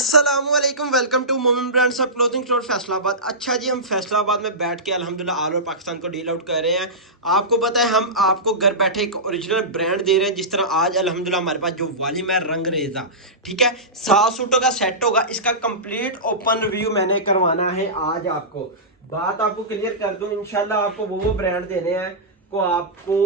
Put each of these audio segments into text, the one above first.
अस्सलामुअलैकुम, welcome to मोमिन brands of clothing store Faisalabad. अच्छा जी, हम फैसलाबाद में बैठ के अल्हम्दुलिल्लाह ऑल ओवर पाकिस्तान को डील आउट कर रहे हैं। आपको पता है हम आपको घर बैठे एक ओरिजिनल ब्रांड दे रहे हैं। जिस तरह आज अल्हम्दुलिल्लाह हमारे पास जो वालिम है रंग रेजा, ठीक है, 7 सूटों का सेट होगा। इसका कंप्लीट ओपन रिव्यू मैंने करवाना है आज। आपको बात आपको क्लियर कर दूं, इंशाल्लाह आपको वो ब्रांड देने हैं को आपको।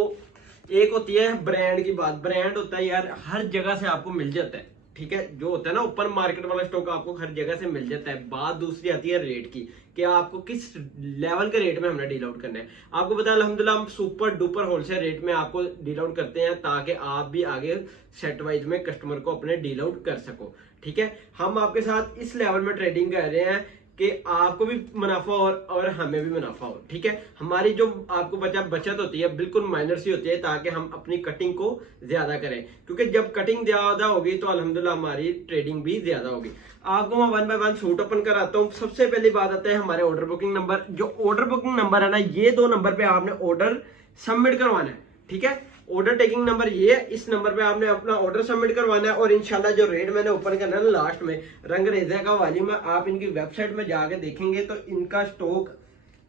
एक होती है ब्रांड की बात, ब्रांड होता है यार हर जगह से आपको मिल जाता है, ठीक है, जो होता है ना ओपन मार्केट वाला स्टॉक आपको हर जगह से मिल जाता है। बात दूसरी आती है रेट की, कि आपको किस लेवल के रेट में हमने डील आउट करना है। आपको पता है अल्हम्दुलिल्लाह हम सुपर डुपर होलसेल रेट में आपको डील आउट करते हैं, ताकि आप भी आगे सेट वाइज में कस्टमर को अपने डील आउट कर सको, ठीक है। हम आपके साथ इस लेवल में ट्रेडिंग कर रहे हैं कि आपको भी मुनाफा और हमें भी मुनाफा हो, ठीक है। हमारी जो आपको बचत होती है बिल्कुल माइनर सी होती है, ताकि हम अपनी कटिंग को ज्यादा करें, क्योंकि जब कटिंग ज्यादा होगी तो अल्हम्दुलिल्लाह हमारी ट्रेडिंग भी ज्यादा होगी। आपको मैं 1 बाय 1 सूट ओपन कराता हूँ। सबसे पहली बात आते हैं हमारे ऑर्डर बुकिंग नंबर। जो ऑर्डर बुकिंग नंबर है ना, ये 2 नंबर पे आपने ऑर्डर सबमिट करवाना है, ठीक है। ऑर्डर टेकिंग नंबर ये है, इस नंबर पे आपने अपना ऑर्डर सबमिट करवाना है। और इंशाल्लाह जो रेट मैंने ओपन करना है ना लास्ट में, रंग रेजा का वाली में, आप इनकी वेबसाइट में जाके देखेंगे तो इनका स्टॉक,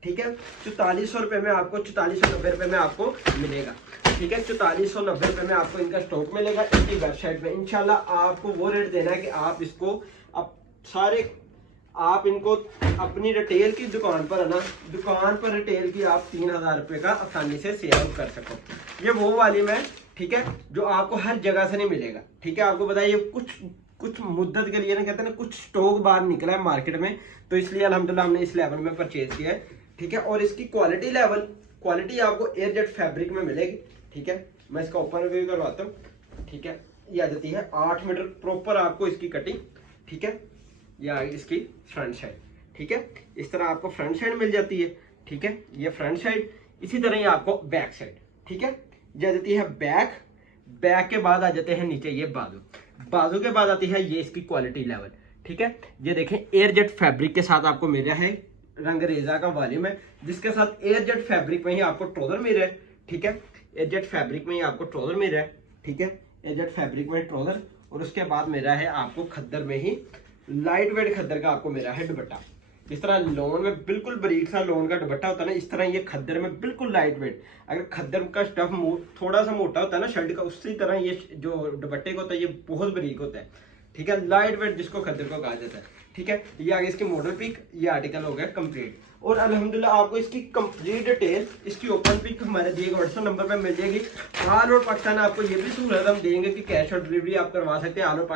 ठीक है, 4400 रुपए में आपको, 4490 रुपए में आपको मिलेगा, ठीक है। 4490 रुपए में आपको इनका स्टॉक मिलेगा इनकी वेबसाइट में। इंशाल्लाह आपको वो रेट देना है कि आप इसको अब सारे आप इनको अपनी रिटेल की दुकान पर है ना, दुकान पर रिटेल की आप 3000 रुपए का आसानी से सेल आउट कर सको। ये वो वाली में, ठीक है, जो आपको हर जगह से नहीं मिलेगा, ठीक है। आपको बताइए कुछ मुद्दत के लिए ना, कहते हैं ना, कुछ स्टॉक बाहर निकला है मार्केट में, तो इसलिए अल्हम्दुलिल्लाह हमने इस लेवल में परचेज किया है, ठीक है। और इसकी क्वालिटी आपको एयरजेट फैब्रिक में मिलेगी, ठीक है। मैं इसका ओपन रिव्यू करवाता हूँ, ठीक है। ये आ जाती है 8 मीटर प्रॉपर आपको इसकी कटिंग, ठीक है। या इसकी फ्रंट साइड, ठीक है, इस तरह आपको फ्रंट साइड मिल जाती है, ठीक है। ये फ्रंट साइड, इसी तरह ही आपको बैक साइड, ठीक है, ये आ जाती है बैक के बाद आ जाते हैं नीचे ये बाजू के बाद आती है ये इसकी क्वालिटी लेवल, ठीक है। ये देखें एयरजेट फैब्रिक के साथ आपको मिल रहा है रंग रेजा का वॉल्यूम है, जिसके साथ एयरजेट फैब्रिक में ही आपको ट्राउजर मिल रहा है, ठीक है। एयरजेट फैब्रिक में ही आपको ट्राउजर मिल रहा है, ठीक है, एयरजेट फैब्रिक में ट्राउजर। और उसके बाद मिल रहा है आपको खद्दर में ही लाइट वेट खद्दर का आपको मिला है दुपट्टा। जिस तरह लोन में बिल्कुल बारीक सा लोन का दुपट्टा होता है ना, इस तरह ये खद्दर में बिल्कुल लाइट वेट। अगर खद्दर का स्टफ थोड़ा सा मोटा होता है ना शर्ट का, उसी तरह ये जो दुपट्टे का होता है ये बहुत बारीक होता है, ठीक है, लाइट वेट जिसको खद्दर को कहा जाता है, ठीक है। ये आगे इसकी मॉडल पिक, ये आर्टिकल हो गया कंप्लीट। और अल्हम्दुलिल्लाह आपको इसकी कंप्लीट डिटेल, इसकी ओपन पिक हमारे दिए गए व्हाट्सएप नंबर पर मिल जाएगी। ऑल ओवर पाकिस्तान आपको ये भी सहूलत हम देंगे कि कैश ऑन डिलीवरी आप करवा सकते हैं। ऑल ओवर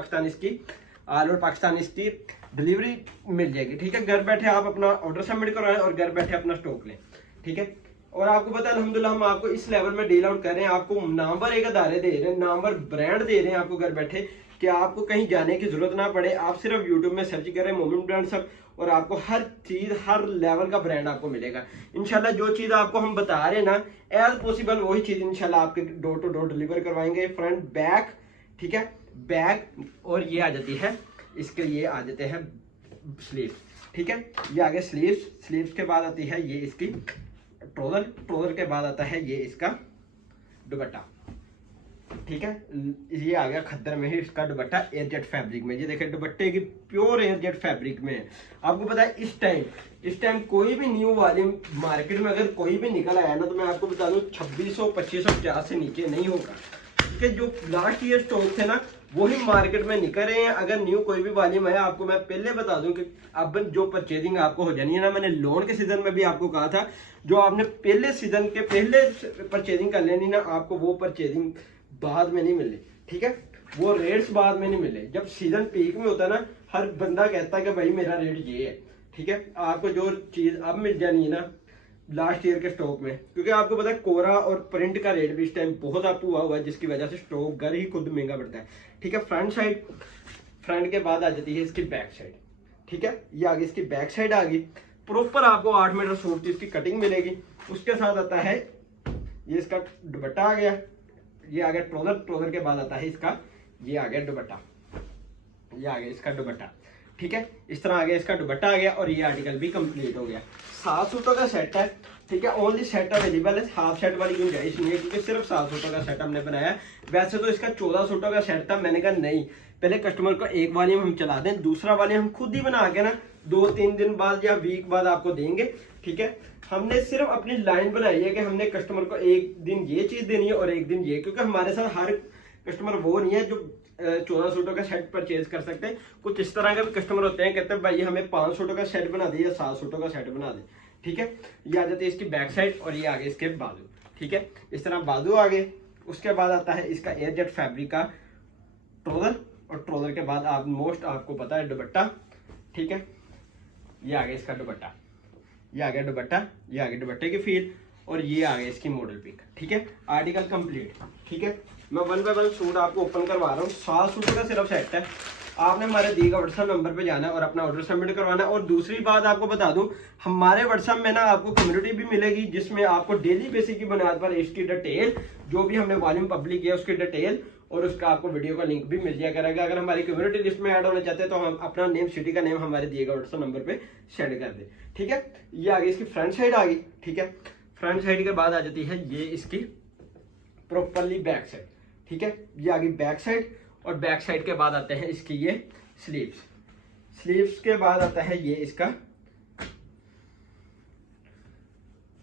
पाकिस्तान इसकी डिलीवरी मिल जाएगी, ठीक है। घर बैठे आप अपना ऑर्डर सबमिट करवाएं और घर बैठे अपना स्टॉक लें, ठीक है। और आपको पता है अल्हम्दुलिल्लाह हम आपको इस लेवल में डील आउट कर रहे हैं। आपको नामवर एक अदारे दे रहे हैं, नामवर ब्रांड दे रहे हैं आपको घर बैठे, कि आपको कहीं जाने की जरूरत ना पड़े। आप सिर्फ यूट्यूब में सर्च करें मोमिन ब्रांड सब, और आपको हर चीज हर लेवल का ब्रांड आपको मिलेगा। इंशाल्लाह जो चीज आपको हम बता रहे हैं ना, एज पॉसिबल वही चीज इंशाल्लाह आपके डोर टू डोर डिलीवर करवाएंगे। फ्रंट बैक, ठीक है, बैक। और ये आ जाती है इसके, ये आ जाते हैं स्लीव, ठीक है। ये आगे स्लीव्स के बाद आती है ये इसकी ट्राउजर के बाद आता है ये इसका दुपट्टा, ठीक है। ये आ गया खद्दर में ही इसका दुपट्टा एयरजेट फैब्रिक में। ये देखिए दुपट्टे की प्योर एयरजेट फैब्रिक में है। आपको पता है इस टाइम कोई भी न्यू वाली मार्केट में अगर कोई भी निकल आया ना, तो मैं आपको बता दूं 2600 2550 से नीचे नहीं होगा, क्योंकि जो लास्ट ईयर स्टॉक थे ना वही मार्केट में निकल रहे हैं। अगर न्यू कोई भी वाली है, आपको मैं पहले बता दूं कि अब जो परचेजिंग आपको हो जानी है ना, मैंने लोन के सीजन में भी आपको कहा था, जो आपने पहले सीजन के पहले परचेजिंग कर लेनी ना, आपको वो परचेजिंग बाद में नहीं मिले, ठीक है, वो रेट्स बाद में नहीं मिले। जब सीजन पीक में होता है ना, हर बंदा कहता है कि भाई मेरा रेट ये है, ठीक है। आपको जो चीज अब मिल जानी है ना लास्ट ईयर के स्टॉक में, क्योंकि आपको पता है कोरा और प्रिंट का रेट भी इस टाइम बहुत अप हुआ है, जिसकी वजह से स्टॉक घर ही खुद महंगा पड़ता है, ठीक है। फ्रंट के बाद आ जाती है इसकी बैक साइड, ठीक है। ये आगे इसकी बैक साइड आ गई प्रॉपर। आपको 8 मीटर सूट की इसकी कटिंग मिलेगी। उसके साथ आता है ये इसका दुपट्टा आ गया, ये आ गया ट्राउजर के बाद आता है इसका, ये आ गया दुपट्टा, ये आ गया इसका दुपट्टा, ठीक है। इस तरह आ गया इसका दुपट्टा आ गया, और ये आर्टिकल भी कंप्लीट हो गया। 7 सूटों का सेट है, ठीक है। ओनली सेट अवेलेबल है, हाफ सेट वाली गुंजाइश नहीं है, क्योंकि सिर्फ 7 सूटों का सेट हमने बनाया है। वैसे तो इसका 14 सूटों का सेट था, मैंने कहा नहीं, पहले कस्टमर को एक वॉल्यूम हम चला दें, दूसरा वॉल्यूम हम खुद ही बना के ना 2-3 दिन बाद या वीक बाद आपको देंगे। ठीक है, हमने सिर्फ अपनी लाइन बनाई है कि हमने कस्टमर को एक दिन ये चीज़ देनी है और एक दिन ये, क्योंकि हमारे साथ हर कस्टमर वो नहीं है जो 14 सूटों का सेट परचेज कर सकते हैं। कुछ इस तरह के भी कस्टमर होते हैं, कहते हैं भाई हमें 5 सूटों का सेट बना दे या 7 सूटों का सेट बना दे। ठीक है, ये आ जाती है इसकी बैक साइड और ये आगे इसके बाजू। ठीक है, इस तरह बाजू आगे। उसके बाद आता है इसका एयरजेट फैब्रिक का ट्राउजर, और ट्राउजर के बाद आप मोस्ट आपको पता है दुपट्टा। ठीक है, ये आगे इसका दुपट्टा, ये आगे दुपट्टा, ये आगे दुपट्टे की फील, और ये आगे इसकी मॉडल पिक। ठीक है, आर्टिकल कंप्लीट। ठीक है, मैं 1 बाय 1 सूट आपको ओपन करवा रहा हूँ। 7 सूटों का सिर्फ सेट है। आपने हमारे दिए गए व्हाट्सएप नंबर पे जाना है और अपना ऑर्डर सबमिट करवाना है। और दूसरी बात आपको बता दूं, हमारे व्हाट्सएप में ना आपको कम्युनिटी भी मिलेगी, जिसमें आपको डेली बेसिस की बुनियाद पर इसकी डिटेल, जो भी हमने वॉल्यूम पब्लिक किया उसकी डिटेल और उसका आपको वीडियो का लिंक भी मिल जाया करेगा। अगर हमारी कम्युनिटी लिस्ट में ऐड होना चाहते हैं तो हम अपना नेम, सिटी का नेम हमारे दिए गए व्हाट्सएप नंबर पे सेंड कर दें। ठीक है, ये आगे इसकी फ्रंट साइड आ गई। ठीक है, फ्रंट साइड के बाद आ जाती है ये इसकी प्रॉपरली बैक साइड। ठीक है, ये आगे बैक साइड, और बैक साइड के बाद आते हैं इसकी ये स्लीव्स। स्लीव्स के बाद आता है ये इसका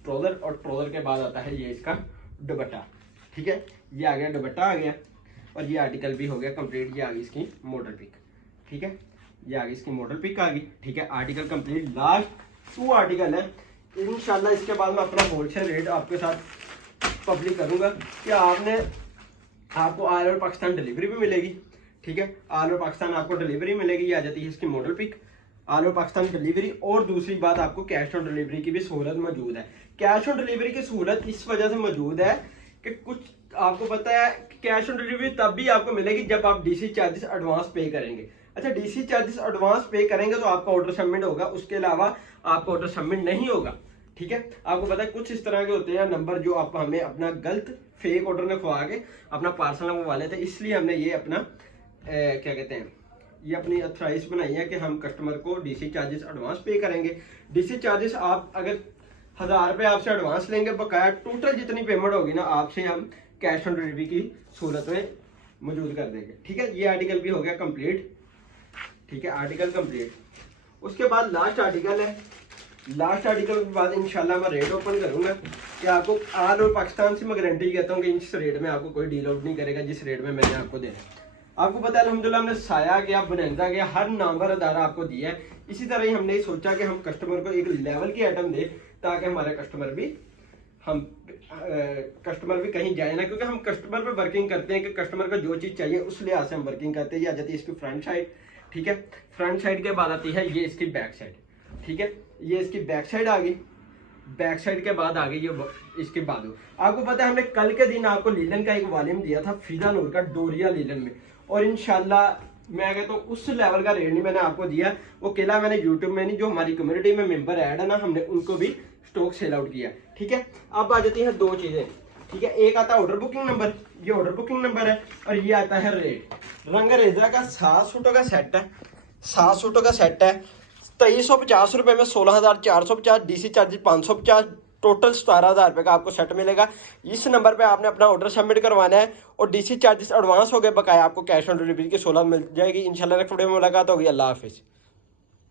ट्राउजर, और ट्राउजर के बाद आता है ये इसका दुपट्टा। ठीक है, ये आ गया दुपट्टा आ गया, और ये आर्टिकल भी हो गया कंप्लीट। ये आ गई इसकी मॉडल पिक। ठीक है, ये आ गई इसकी मॉडल पिक आ गई। ठीक है, आर्टिकल कंप्लीट। लास्ट 2 आर्टिकल है इंशाल्लाह। इसके बाद मैं अपना होलसेल रेट आपके साथ पब्लिक करूंगा कि आपको ऑल ओवर पाकिस्तान डिलीवरी भी मिलेगी। ठीक है, ऑल ओवर पाकिस्तान आपको डिलीवरी मिलेगी। ये आ जाती है इसकी model pic, all over Pakistan delivery. और दूसरी बात, आपको कैश ऑन डिलीवरी की भी सहूलत मौजूद है। कैश ऑन डिलीवरी की सहूलत इस वजह से मौजूद है कि कुछ आपको पता है कैश ऑन डिलीवरी तब भी आपको मिलेगी जब आप डीसी चार्जेस एडवांस पे करेंगे। अच्छा, डीसी चार्जेस एडवांस पे करेंगे तो आपका ऑर्डर सबमिट होगा, उसके अलावा आपका ऑर्डर सबमिट नहीं होगा। ठीक है, आपको पता है कुछ इस तरह के होते हैं नंबर जो आप हमें अपना गलत फेक ऑर्डर में खुआ के अपना पार्सल मंगवा लेते हैं। इसलिए हमने ये अपना क्या कहते हैं, ये अपनी अथराइज बनाई है कि हम कस्टमर को डीसी चार्जेस एडवांस पे करेंगे। डीसी चार्जेस आप अगर 1000 रुपये आपसे एडवांस लेंगे, बकाया टोटल जितनी पेमेंट होगी ना आपसे हम कैश ऑन डिलीवरी की सूरत में मौजूद कर देंगे। ठीक है, ये आर्टिकल भी हो गया कंप्लीट। ठीक है, आर्टिकल कंप्लीट। उसके बाद लास्ट आर्टिकल है। लास्ट आर्टिकल के बाद इंशाल्लाह मैं रेट ओपन करूंगा कि आपको ऑल ओवर पाकिस्तान से मैं गारंटी कहता हूँ कि इस रेट में आपको कोई डील आउट नहीं करेगा जिस रेट में मैंने आपको देना। आपको पता है अल्हम्दुलिल्लाह हमने साया गया, बनंदा गया, हर नामवर अदारा आपको दिया है। इसी तरह ही हमने सोचा कि हम कस्टमर को एक लेवल की आइटम दे ताकि हमारे कस्टमर भी कहीं जाए ना, क्योंकि हम कस्टमर पे वर्किंग करते हैं कि कस्टमर को जो चीज़ चाहिए उस लिहाज से हम वर्किंग करते हैं। ये आ जाती है इसकी फ्रंट साइड। ठीक है, फ्रंट साइड के बाद आती है ये इसकी बैक साइड। ठीक है, ये इसकी बैक साइड आ गई। बैक साइड के बाद आ गई ये इसके बाजू। आपको पता है हमने कल के दिन आपको लीलन का एक वॉल्यूम दिया था फिदा नूर का डोरिया लीलन में, और इंशाल्लाह मैं कहता हूँ उस लेवल का रेट नहीं मैंने आपको दिया। वो केला मैंने यूट्यूब में नहीं, जो हमारी कम्युनिटी में मेंबर ऐड है ना, हमने उनको भी स्टॉक सेल आउट किया। ठीक है, अब आ जाती हैं 2 चीजें। ठीक है, एक आता है ऑर्डर बुकिंग नंबर, ये ऑर्डर बुकिंग नंबर है, और ये आता है रेट। रंग रेजा का 7 सूटों का सेट है। 7 सूटों का सेट है 2350 रुपये में 16,450, डीसी चार्जेस 550, टोटल 17,000 रुपये का आपको सेट मिलेगा। इस नंबर पे आपने अपना ऑर्डर सबमिट करवाना है, और डीसी चार्जेस एडवांस हो गए, बकाया आपको कैश ऑन डिलीवरी की 16 मिल जाएगी। इंशाल्लाह नेक्स्ट वीडियो में मुलाकात होगी। अल्लाह हाफिज़।